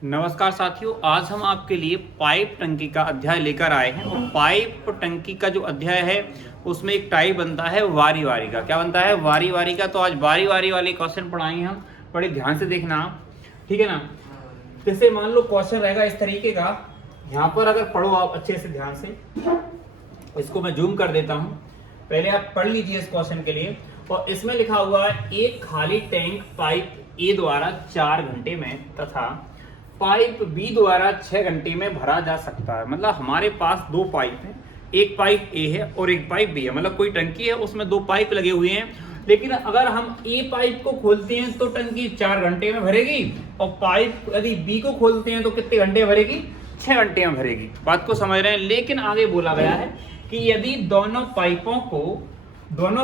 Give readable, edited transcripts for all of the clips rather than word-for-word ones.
नमस्कार साथियों, आज हम आपके लिए पाइप टंकी का अध्याय लेकर आए हैं। और पाइप टंकी का जो अध्याय है उसमें एक टाइप बनता है वारी वारी का। क्या बनता है? वारी वारी का। तो आज वारी वारी वाले क्वेश्चन पढ़ाएंगे हम। बड़े ध्यान से देखना आप, ठीक है ना। जैसे मान लो क्वेश्चन रहेगा इस तरीके का, यहाँ पर अगर पढ़ो आप अच्छे से ध्यान से, इसको मैं जूम कर देता हूँ, पहले आप पढ़ लीजिए इस क्वेश्चन के लिए। और इसमें लिखा हुआ है एक खाली टैंक पाइप ए द्वारा 4 घंटे में तथा पाइप बी द्वारा 6 घंटे में भरा जा सकता है। मतलब हमारे पास दो पाइप हैं, एक पाइप ए है और एक पाइप बी है। मतलब कोई टंकी है, उसमें दो पाइप लगे हुए हैं, लेकिन अगर हम ए पाइप को खोलते हैं तो टंकी 4 घंटे में भरेगी, और पाइप यदि बी को खोलते हैं तो कितने घंटे में भरेगी? 6 घंटे में भरेगी। बात को समझ रहे हैं। लेकिन आगे बोला गया है कि यदि दोनों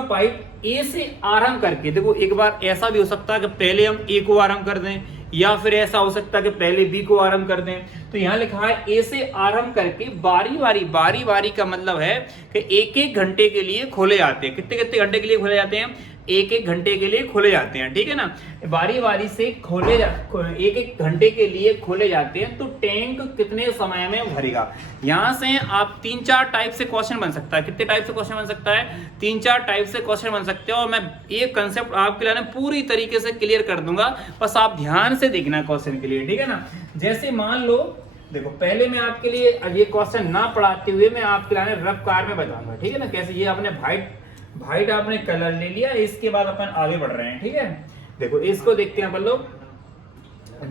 पाइप ए से आरंभ करके, देखो एक बार ऐसा भी हो सकता है कि पहले हम ए को आरंभ कर दें, या फिर ऐसा हो सकता है कि पहले बी को आरंभ कर दें। तो यहां लिखा है ए से आरंभ करके बारी बारी का मतलब है कि एक एक घंटे के लिए खोले जाते हैं। कितने कितने घंटे के लिए खोले जाते हैं? एक एक घंटे के लिए खोले जाते हैं, ठीक है ना। बारी बारी से एक एक घंटे के लिए खोले जाते हैं। तो टैंक कितने समय में भरेगा? यहां से आप 3-4 टाइप से क्वेश्चन बन सकता है। कितने टाइप से क्वेश्चन बन सकता है? 3-4 टाइप से क्वेश्चन बन सकते हो। और मैं एक कंसेप्ट आपके लिए पूरी तरीके से क्लियर कर दूंगा, बस आप ध्यान से देखना क्वेश्चन के लिए, ठीक है ना। जैसे मान लो, देखो पहले मैं आपके लिए ये क्वेश्चन ना पढ़ाते हुए मैं आपके लिए रफ कार में बताऊंगा, ठीक है ना। कैसे? ये आपने व्हाइट आपने कलर ले लिया, इसके बाद अपन आगे बढ़ रहे हैं, ठीक है। देखो इसको देखते हैं अपन लोग।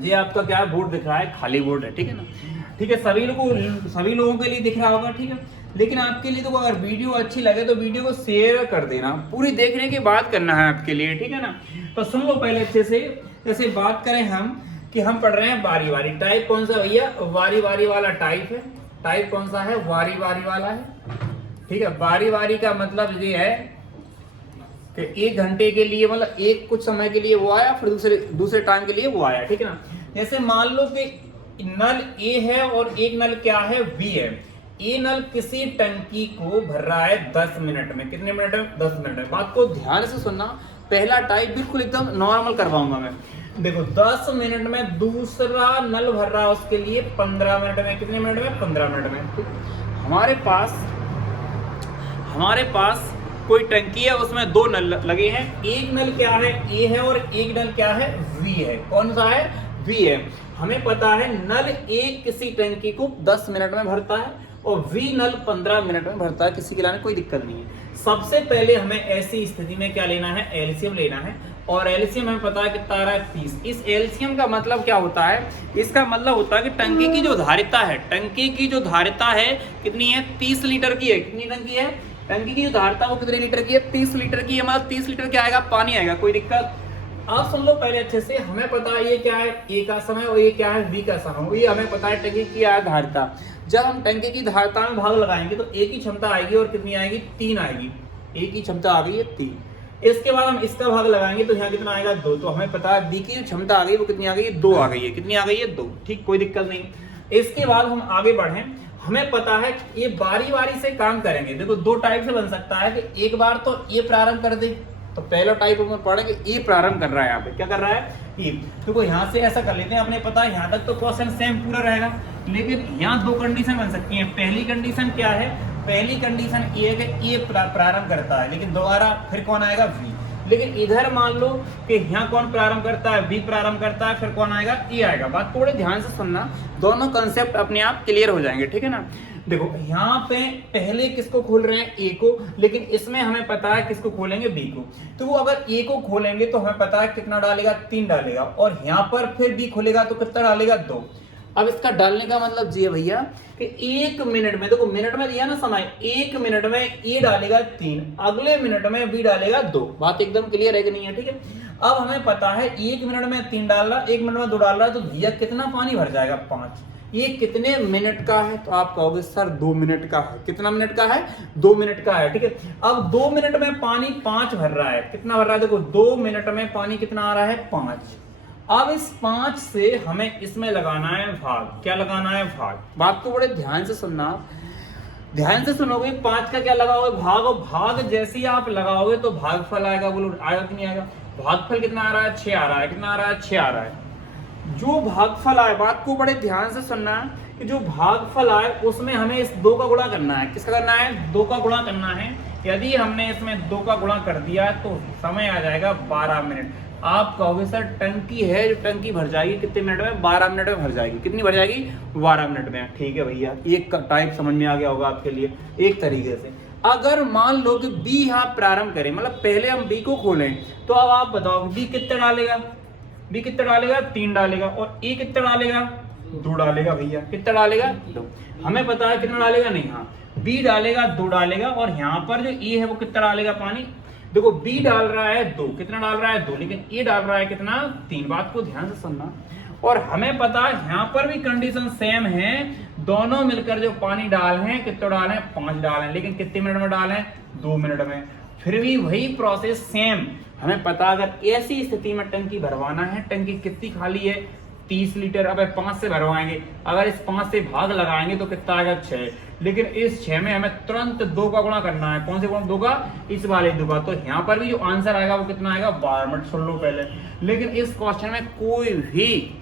ये आपका क्या बोर्ड दिख रहा है? खाली बोर्ड है, ठीक है ना। ठीक है, सभी लोगों के लिए दिख रहा होगा, ठीक है। लेकिन आपके लिए तो अगर वीडियो अच्छी लगे तो वीडियो को शेयर कर देना, पूरी देखने के बाद करना है आपके लिए, ठीक है ना। तो सुन लो पहले अच्छे से। जैसे बात करें हम कि हम पढ़ रहे हैं वारी वारी। टाइप कौन सा भैया? वारी वारी वाला टाइप है। टाइप कौन सा है? वारी वारी वाला है, ठीक है। वारी वारी का मतलब ये है कि एक घंटे के लिए, मतलब एक कुछ समय के लिए वो आया, फिर दूसरे टाइम के लिए वो आया, ठीक है ना। जैसे मान लो कि नल ए है और एक नल क्या है? बी है। ए नल किसी टंकी को भर रहा है 10 मिनट में। कितने मिनट में? 10 मिनट में। बात को ध्यान से सुनना। पहला टाइप बिल्कुल एकदम नॉर्मल करवाऊंगा मैं। देखो 10 मिनट में। दूसरा नल भर रहा है उसके लिए 15 मिनट में। कितने मिनट में? 15 मिनट में। हमारे पास कोई टंकी है, उसमें दो नल लगे हैं। एक नल क्या है? ए है, और एक नल क्या है? वी है। कौन सा है? वी है। हमें पता है नल ए किसी टंकी को 10 मिनट में भरता है और वी नल 15 मिनट में भरता है। किसी के लाने कोई दिक्कत नहीं है। सबसे पहले हमें ऐसी स्थिति में क्या लेना है? एलसीएम लेना है। और एलसीएम हमें पता है कितना आ रहा है? 30। इस एलसीएम का मतलब क्या होता है? इसका मतलब होता है कि टंकी की जो धारिता है कितनी है? 30 लीटर की है। कितनी टंकी है? टंकी की जो धारिता वो कितने लीटर की है? 30 लीटर की है। मतलब 30 लीटर क्या आएगा? पानी आएगा। कोई दिक्कत? आप सुन लो पहले अच्छे से। हमें पता है ये क्या है? ए का समय, और ये क्या है? बी का समय। ये हमें पता है टंकी की धारिता। जब हम टंकी की धारिता में भाग लगाएंगे तो ए की क्षमता आएगी, और कितनी आएगी? 3 आएगी। ए की क्षमता आ गई है 3। इसके बाद हम इसका भाग लगाएंगे तो यहाँ कितना आएगा? 2। तो हमें पता है बी की जो क्षमता आ गई वो कितनी आ गई है? 2 आ गई है। कितनी आ गई है? 2। ठीक, कोई दिक्कत नहीं। इसके बाद हम आगे बढ़े। हमें पता है कि ये बारी बारी से काम करेंगे। देखो 2 टाइप से बन सकता है कि एक बार तो ए प्रारंभ कर दे। तो पहला टाइप हम पढ़ेंगे ए प्रारंभ कर रहा है। यहाँ पे क्या कर रहा है? ए। देखो यहाँ से ऐसा कर लेते हैं। अपने पता है यहाँ तक तो क्वेश्चन सेम पूरा रहेगा, लेकिन यहाँ 2 कंडीशन बन सकती है। पहली कंडीशन क्या है? पहली कंडीशन ये है कि ए प्रारंभ करता है, लेकिन दोबारा फिर कौन आएगा? बी। लेकिन इधर मान लो कि यहाँ कौन प्रारंभ करता है? बी प्रारंभ करता है, फिर कौन आएगा? ए आएगा। बात थोड़े ध्यान से सुनना, दोनों कंसेप्ट अपने आप क्लियर हो जाएंगे, ठीक है ना। देखो यहाँ पे पहले किसको खोल रहे हैं? ए को, लेकिन इसमें हमें पता है किसको खोलेंगे? बी को। तो वो अगर ए को खोलेंगे तो हमें पता है कितना डालेगा? 3 डालेगा। और यहाँ पर फिर बी खोलेगा तो कितना डालेगा? 2। अब इसका डालने का मतलब जी है भैया कि 1 मिनट में, देखो मिनट में दिया ना समय, 1 मिनट में ए डालेगा 3, अगले मिनट में बी डालेगा 2। बात एकदम क्लियर है कि नहीं है? ठीक है। अब हमें पता है 1 मिनट में 3 डाल रहा, 1 मिनट में 2 डाल रहा है, तो भैया कितना पानी भर जाएगा? 5। ये कितने मिनट का है? तो आप कहोगे सर 2 मिनट का है। कितना मिनट का है? 2 मिनट का है, ठीक है। अब 2 मिनट में पानी 5 भर रहा है। कितना भर रहा है? देखो 2 मिनट में पानी कितना आ रहा है? 5। अब इस 5 से हमें इसमें लगाना है भाग। क्या लगाना है? भाग। बात को बड़े ध्यान से सुनना। ध्यान से सुनोगे 5 का क्या लगाओगे? भाग। और भाग जैसे ही आप लगाओगे तो भागफल आएगा। बोलो आएगा कि नहीं आएगा? भागफल कितना आ रहा है? 6 आ रहा है। कितना आ रहा है? 6 आ रहा है। जो भागफल आए, बात को बड़े ध्यान से सुनना है कि जो भागफल आए उसमें हमें इस 2 का गुणा करना है। किसका करना है? 2 का गुणा करना है। यदि हमने इसमें 2 का गुणा कर दिया तो समय आ जाएगा 12 मिनट। आप कहोगे सर टंकी है, जो टंकी भर जाएगी कितने मिनट में? 12 मिनट में भर जाएगी। कितनी भर जाएगी? 12 मिनट में। ठीक है भैया, एक टाइप समझ में आ गया होगा आपके लिए एक तरीके से। अगर मान लो कि बी यहाँ प्रारंभ करें, मतलब पहले हम बी को खोलें, तो अब आप बताओ बी कितने डालेगा? बी कितना डालेगा? 3 डालेगा। और ए कितना डालेगा? 2 डालेगा। भैया कितना डालेगा? 2। हमें पता है कितना डालेगा? नहीं, हाँ बी डालेगा 2 डालेगा। और यहाँ पर जो ए है वो कितना डालेगा पानी? देखो बी डाल रहा है 2, कितना डाल रहा है? 2, लेकिन ए डाल रहा है कितना? 3। बात को ध्यान से सुनना। और हमें पता है यहाँ पर भी कंडीशन सेम है, दोनों मिलकर जो पानी डाल हैं कितना डाल हैं? 5 डाल हैं। लेकिन कितने मिनट में डाल हैं? 2 मिनट में। फिर भी वही प्रोसेस सेम। हमें पता अगर ऐसी स्थिति में टंकी भरवाना है, टंकी कितनी खाली है? 30 लीटर। अब 5 से भरवाएंगे, अगर इस 5 से भाग लगाएंगे तो कितना आएगा? 6। लेकिन इस 6 में हमें तुरंत 2 का गुणा करना है। कौन से गुणा? 2 का, इस वाले 2 का। तो यहाँ पर भी जो आंसर आएगा वो कितना आएगा? 12 मिनट। सुन लो पहले। लेकिन इस क्वेश्चन में कोई भी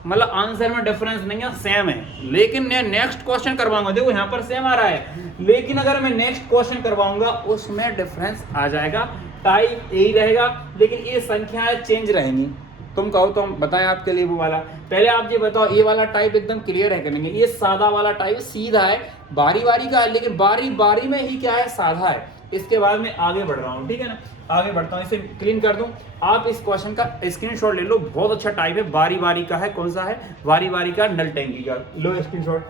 मतलब आंसर में डिफरेंस नहीं है, सेम है। लेकिन मैं नेक्स्ट क्वेश्चन करवाऊंगा, देखो यहाँ पर सेम आ रहा है, लेकिन अगर मैं नेक्स्ट क्वेश्चन करवाऊंगा उसमें डिफरेंस आ जाएगा। टाइप यही रहेगा, लेकिन ये संख्याएं चेंज रहेंगी। तुम कहो तो हम बताएं आपके लिए वो वाला। पहले आप ये बताओ, ये वाला टाइप एकदम क्लियर है कि नहीं? ये सादा वाला टाइप सीधा है, बारी बारी का है, लेकिन बारी बारी में ही क्या है? साधा है। इसके बाद मैं आगे बढ़ रहा हूँ, ठीक है ना? आगे बढ़ता हूँ, इसे क्लीन कर दूं। आप इस क्वेश्चन का स्क्रीनशॉट ले लो, बहुत अच्छा टाइप है, बारी बारी का है। कौन सा है? बारी बारी का, नल टैंकी का। लो स्क्रीनशॉट।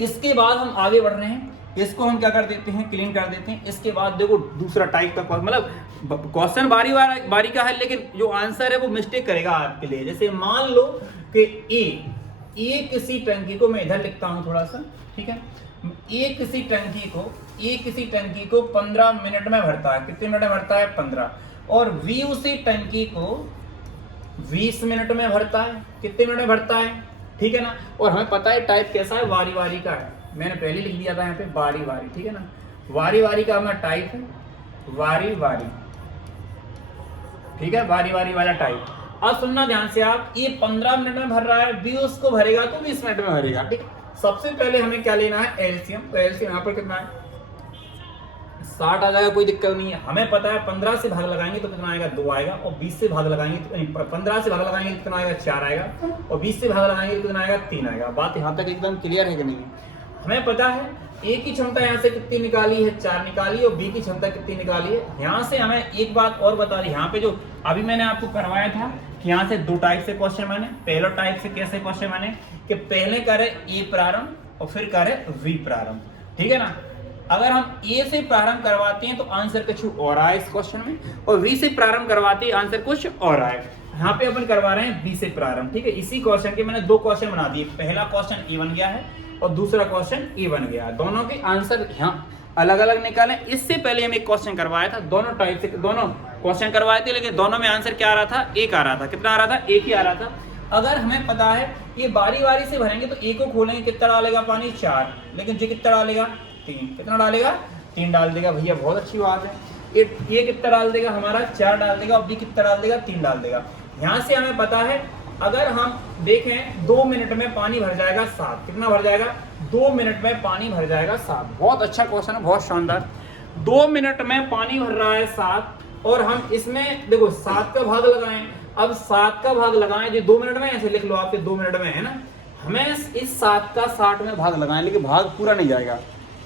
इसके बाद हम आगे बढ़ रहे हैं, इसको हम क्या कर देते हैं? क्लीन कर देते हैं। इसके बाद देखो दूसरा टाइप का मतलब क्वेश्चन बारी बारी का है, लेकिन जो आंसर है वो मिस्टेक करेगा आपके लिए। जैसे मान लो कि ए किसी टंकी को, मैं इधर लिखता हूं थोड़ा सा, ठीक है? ए किसी टंकी को 15 मिनट में भरता है। कितने मिनट में भरता है? 15। और बी उसी टंकी को 20 मिनट में भरता है। कितने मिनट में भरता है? ठीक है ना? और हमें पता है टाइप कैसा है? बारी बारी का है। मैंने पहले लिख दिया था यहाँ पे बारी बारी, ठीक है ना? बारी बारी का हमारा टाइप है बारी बारी, ठीक है? बारी बारी वाला टाइप। अब सुनना ध्यान से आप, ये 15 मिनट में भर रहा है, बी उसको भरेगा तो 20 मिनट में भरेगा, ठीक? सबसे पहले हमें क्या लेना है? एलसीएम। तो एलसीएम यहाँ पर कितना है? 60 आ जाएगा, कोई दिक्कत नहीं है। हमें पता है 15 से भाग लगाएंगे तो कितना आएगा? 2 आएगा। और 20 से भाग लगाएंगे तो 15 से भाग लगाएंगे तो कितना आएगा? 4 आएगा। और 20 से भाग लगाएंगे तो कितना आएगा? 3 आएगा। बात यहाँ तक एकदम क्लियर है कि नहीं? हमें पता है ए की क्षमता यहाँ से कितनी निकाली है? 4 निकाली। और बी की क्षमता कितनी निकाली है? यहाँ से हमें एक बात और बता दी, यहाँ पे जो अभी मैंने आपको करवाया था कि यहाँ से 2 टाइप से क्वेश्चन मैंने, पहला टाइप से कैसे क्वेश्चन मैंने कि पहले करे ए प्रारंभ और फिर करे वी प्रारंभ, ठीक है ना? अगर हम ए से प्रारंभ करवाते हैं तो आंसर कुछ और आए इस क्वेश्चन में, और वी से प्रारंभ करवाते हैं आंसर कुछ और आए। यहाँ पे अपन करवा रहे हैं बी से प्रारंभ, ठीक है? इसी क्वेश्चन के मैंने 2 क्वेश्चन बना दिए। पहला क्वेश्चन ए बन गया है और दूसरा क्वेश्चन ए बन गया है। दोनों के आंसर यहाँ अलग अलग निकाले। इससे पहले हम एक क्वेश्चन करवाया था, दोनों टाइप से दोनों क्वेश्चन करवाए थे, लेकिन दोनों में आंसर क्या आ रहा था? एक आ रहा था। कितना आ रहा था? एक ही आ रहा था। अगर हमें पता है ये बारी बारी से भरेंगे तो ए को खोलेंगे, कितना डालेगा पानी? 4। लेकिन जी कितना डालेगा? 3। कितना डालेगा? 3 डाल देगा। भैया बहुत अच्छी बात है। ये कितना डाल देगा? हमारा 4 डाल देगा। और बी कितना डाल देगा? 3 डाल देगा। यहाँ से हमें पता है अगर हम देखें 2 मिनट में पानी भर जाएगा 7। कितना भर जाएगा? 2 मिनट में पानी भर जाएगा 7। बहुत अच्छा क्वेश्चन है, बहुत शानदार। 2 मिनट में पानी भर रहा है 7 और हम इसमें देखो 7 का भाग लगाएं। अब 7 का भाग लगाएं, जो 2 मिनट में ऐसे लिख लो आपके 2 मिनट में है ना, हमें इस 7 का 60 में भाग लगाएं, लेकिन भाग पूरा नहीं जाएगा,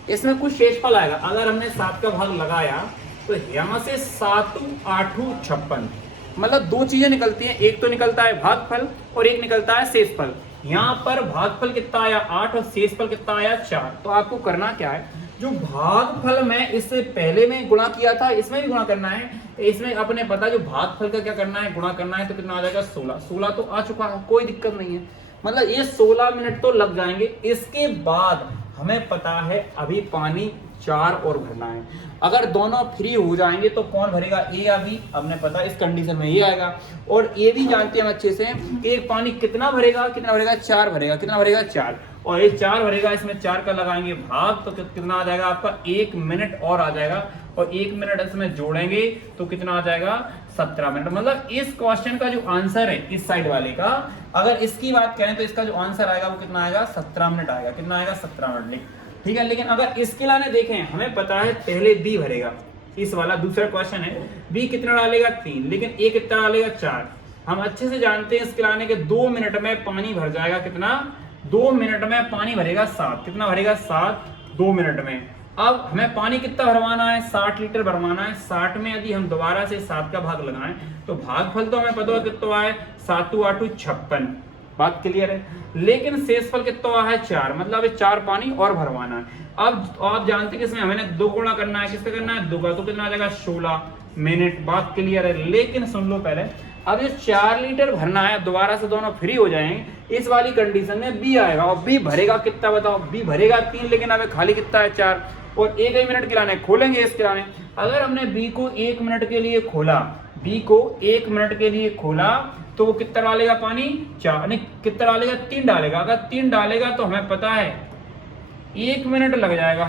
इसमें कुछ शेषफल आएगा। अगर हमने 7 का भाग लगाया तो यहाँ से 7 8 56, मतलब 2 चीजें निकलती हैं, एक तो निकलता है भागफल और एक निकलता है शेषफल। यहाँ पर भागफल कितना आया? 8 और शेषफल कितना आया? 4। तो आपको करना क्या है, जो भागफल में इससे पहले में गुणा किया था इसमें भी गुणा करना है। इसमें अपने पता जो भागफल का क्या करना है? गुणा करना है। तो कितना आ जाएगा? 16। 16 तो आ चुका है, कोई दिक्कत नहीं है, मतलब ये 16 मिनट तो लग जाएंगे। इसके बाद हमें पता है अभी पानी 4 और भरना है। अगर दोनों फ्री हो जाएंगे तो कौन भरेगा? ए या बी? हमने पता इस कंडीशन में ये आएगा। और ये भी जानते हैं हम अच्छे से कि एक पानी कितना भरेगा? कितना भरेगा? 4 भरेगा। कितना भरेगा? 4। और ये 4 भरेगा, इसमें 4 का लगाएंगे भाग तो कितना आ जाएगा आपका? 1 मिनट और आ जाएगा। और 1 मिनट इसमें जोड़ेंगे तो कितना आ जाएगा? 17 मिनट। मतलब इस क्वेश्चन का जो आंसर है इस साइड वाले का, अगर इसकी बात करें तो इसका जो आंसर आएगा वो कितना आएगा, 17 मिनट आएगा। कितना आएगा, 17 मिनट। ठीक है, लेकिन अगर इसके लाने देखें, हमें पता है पहले बी भरेगा, इस वाला दूसरा क्वेश्चन है, बी कितना डालेगा 3, लेकिन ए कितना डालेगा 4। हम अच्छे से जानते हैं इसके लाने के 2 मिनट में पानी भर जाएगा। कितना, 2 मिनट में पानी भरेगा 7। कितना भरेगा, 7, 2 मिनट में। अब हमें पानी कितना भरवाना है, 60 लीटर भरवाना है। 60 में यदि हम दोबारा से 7 का भाग लगाएं तो भागफल तो हमें पता है कितना है, 7 × 8 = 56। बात क्लियर है। लेकिन शेषफल कितना है, 4, मतलब 4 पानी और भरवाना है। अब आप जानते हैं कि इसमें हमें 2 गुणा करना है। किसका करना है, 2 का, तो कितना आ जाएगा, 16 मिनट। बात क्लियर है। लेकिन सुन लो पहले, अब ये 4 लीटर भरना है, दोबारा से दोनों फ्री हो जाएंगे। इस वाली कंडीशन में बी आएगा, और बी भरेगा कितना बताओ, बी भरेगा 3, लेकिन हमें खाली कितना है, 4, और 1 मिनट के लाने खोलेंगे इसके लाने। अगर हमने बी को 1 मिनट के लिए खोला, बी को 1 मिनट के लिए खोला, तो वो कितना डालेगा पानी, 4, नहीं कितना डालेगा, 3 डालेगा। अगर 3 डालेगा तो हमें पता है 1 मिनट लग जाएगा,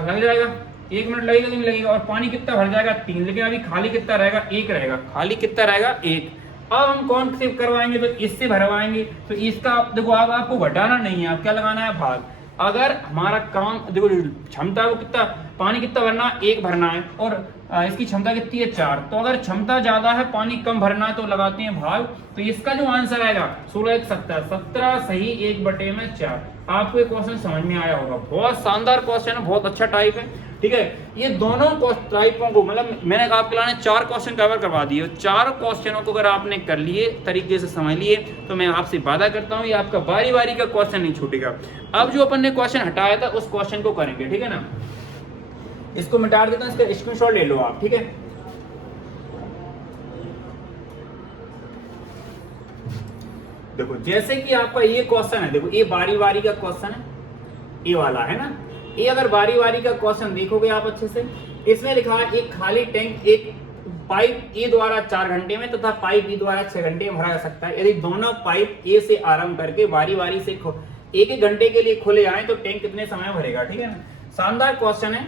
1 मिनट लगेगा कि नहीं लगेगा, और पानी कितना भर जाएगा, 3, लेकिन अभी खाली कितना रहेगा, 1 रहेगा। खाली कितना रहेगा, 1। अब हम कौन से करवाएंगे, तो इससे भरवाएंगे। तो इसका देखो, अब आपको घटाना नहीं है, आप क्या लगाना है, भाग। अगर हमारा काम देखो, क्षमता वो कितना, पानी कितना भरना, 1 भरना है, और इसकी क्षमता कितनी है, 4। तो अगर क्षमता ज्यादा है, पानी कम भरना है, तो लगाते हैं भाग। तो इसका जो आंसर आएगा 16 × 1 = 17, 17 सही 1/4। आपको ये क्वेश्चन समझ में आया होगा। बहुत शानदार क्वेश्चन है, बहुत अच्छा टाइप है। ठीक है, ये दोनों टाइपों को, मतलब मैंने आपके लाने 4 क्वेश्चन कवर करवा दिए। 4 क्वेश्चनों को अगर आपने कर लिए, तरीके से समझ लिए, तो मैं आपसे वादा करता हूँ ये आपका बारी बारी का क्वेश्चन नहीं छूटेगा। अब जो अपन ने क्वेश्चन हटाया था उस क्वेश्चन को करेंगे। ठीक है ना, इसको मिटा देता हूं, इसका स्क्रीनशॉट ले लो आप। ठीक है, देखो जैसे कि आपका ये क्वेश्चन है, देखो ये बारी बारी का क्वेश्चन है, ये वाला है ना। ये अगर बारी बारी का क्वेश्चन देखोगे आप अच्छे से, इसमें लिखा है एक खाली टैंक एक पाइप ए द्वारा 4 घंटे में तथा पाइप बी द्वारा 6 घंटे में भरा जा सकता है। यदि दोनों पाइप ए से आरंभ करके बारी बारी से 1-1 घंटे के लिए खोले जाएं तो टैंक कितने समय में भरेगा। ठीक है ना, शानदार क्वेश्चन है।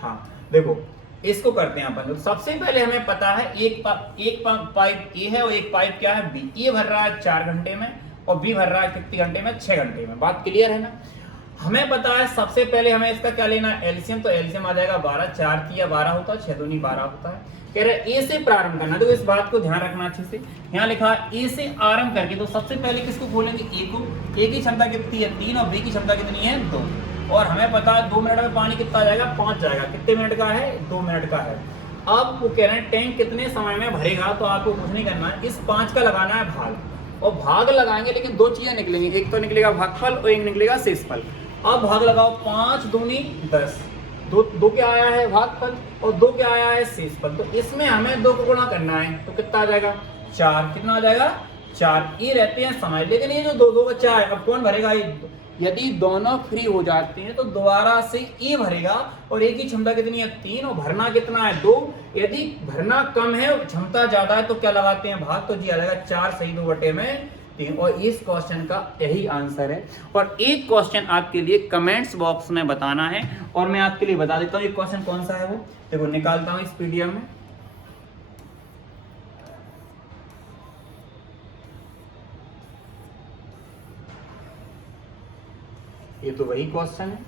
हाँ देखो, इसको करते हैं अपन। सबसे पहले हमें पता है एक पाइप ए है और एक पाइप क्या है, बी। ए भर रहा है 4 घंटे में और बी भर रहा है कितने घंटे में, 6 घंटे में। बात क्लियर है ना। हमें पता है सबसे पहले हमें इसका क्या लेना है, एलसीएम। तो एलसीएम आ जाएगा 12, 4 × 12 होता है, 6 × 2 = 12 होता है। कह रहे ए से प्रारंभ करना, तो इस बात को ध्यान रखना अच्छे से। यहाँ लिखा है ए से आरंभ करके, तो सबसे पहले किसको खोलेंगे, ए को। ए की क्षमता कितनी है, 3, और बी की क्षमता कितनी है, 2। और हमें पता है 2 मिनट में पानी कितना जाएगा, 5 जाएगा। कितने मिनट का है, 2 मिनट का है। अब वो कह रहे हैं टैंक कितने समय में भरेगा, तो आपको कुछ नहीं करना है, इस 5 का लगाना है भाग। और भाग लगाएंगे, लेकिन 2 चीजें निकलेंगी, एक तो निकलेगा भागफल और एक निकलेगा शेषफल। अब भाग लगाओ, 5 दूनी 10, 2 क्या आया है भागफल और 2 क्या आया है शेषफल। तो इसमें हमें 2 को गुणा करना है, तो कितना आ जाएगा, 4। कितना आ जाएगा, 4। ये रहते हैं समय, लेकिन ये जो 2 बचा है, अब कौन भरेगा, ये यदि दोनों फ्री हो जाते हैं तो दोबारा से ए भरेगा। और ए की क्षमता कितनी है, 3, और भरना कितना है, 2। यदि भरना कम है, क्षमता ज्यादा है, तो क्या लगाते हैं, भाग। तो जी आ जाएगा 4 सही 2/3। और इस क्वेश्चन का यही आंसर है। और एक क्वेश्चन आपके लिए कमेंट्स बॉक्स में बताना है, और मैं आपके लिए बता देता हूँ ये क्वेश्चन कौन सा है। वो देखो निकालता हूँ इस पीडीएफ में। ये तो वही क्वेश्चन है।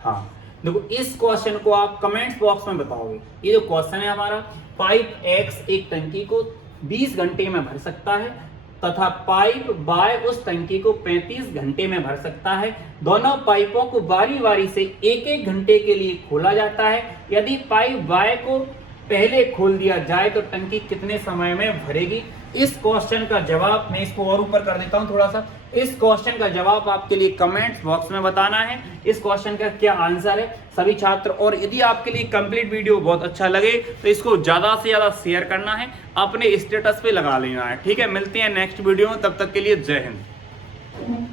हाँ देखो, इस क्वेश्चन को आप कमेंट्स बॉक्स में बताओगे। ये जो क्वेश्चन है हमारा, पाइप एक्स एक टंकी को 20 घंटे में भर सकता है तथा पाइप बाय उस टंकी को 35 घंटे में भर सकता है। दोनों पाइपों को बारी बारी से 1-1 घंटे के लिए खोला जाता है। यदि पाइप बाय को पहले खोल दिया जाए तो टंकी कितने समय में भरेगी। इस क्वेश्चन का जवाब मैं इसको और ऊपर कर देता हूं थोड़ा सा। इस क्वेश्चन का जवाब आपके लिए कमेंट्स बॉक्स में बताना है, इस क्वेश्चन का क्या आंसर है सभी छात्र। और यदि आपके लिए कंप्लीट वीडियो बहुत अच्छा लगे तो इसको ज्यादा से ज्यादा शेयर करना है, अपने स्टेटस पे लगा लेना है। ठीक है, मिलते हैं नेक्स्ट वीडियो में, तब तक के लिए जय हिंद।